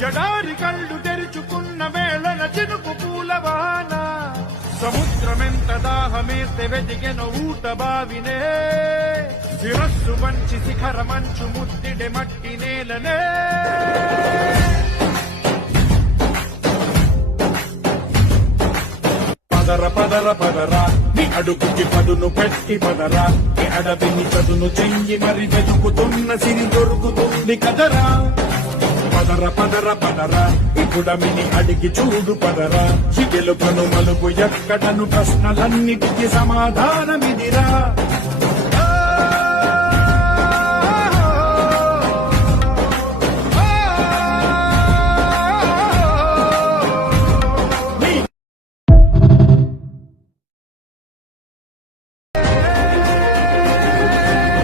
జడారి కళ్ళు తెరుచుకున్న వేళన చినుకు పూలవాన సముద్రమెంత దాహమేస్తే వెతికెన ఊట బావినే శిరస్సు వంచి శిఖర మంచు ముద్దిడె మట్టి నేలనే పదర పదర పదరా నీ అడుగుకి పదును పెట్టి పదరా నీ అడవిని చదును చెయ్యి మరి వెతుకుతున్న సిరి దొరుకుతుంది కదరా పదర పదర పదరా ఇప్పుడమిని అడిగి చూడు పదరా గెలుపను మలుపు ఎక్కడను ప్రశ్నలన్నిటికీ సమాధానమిదిరా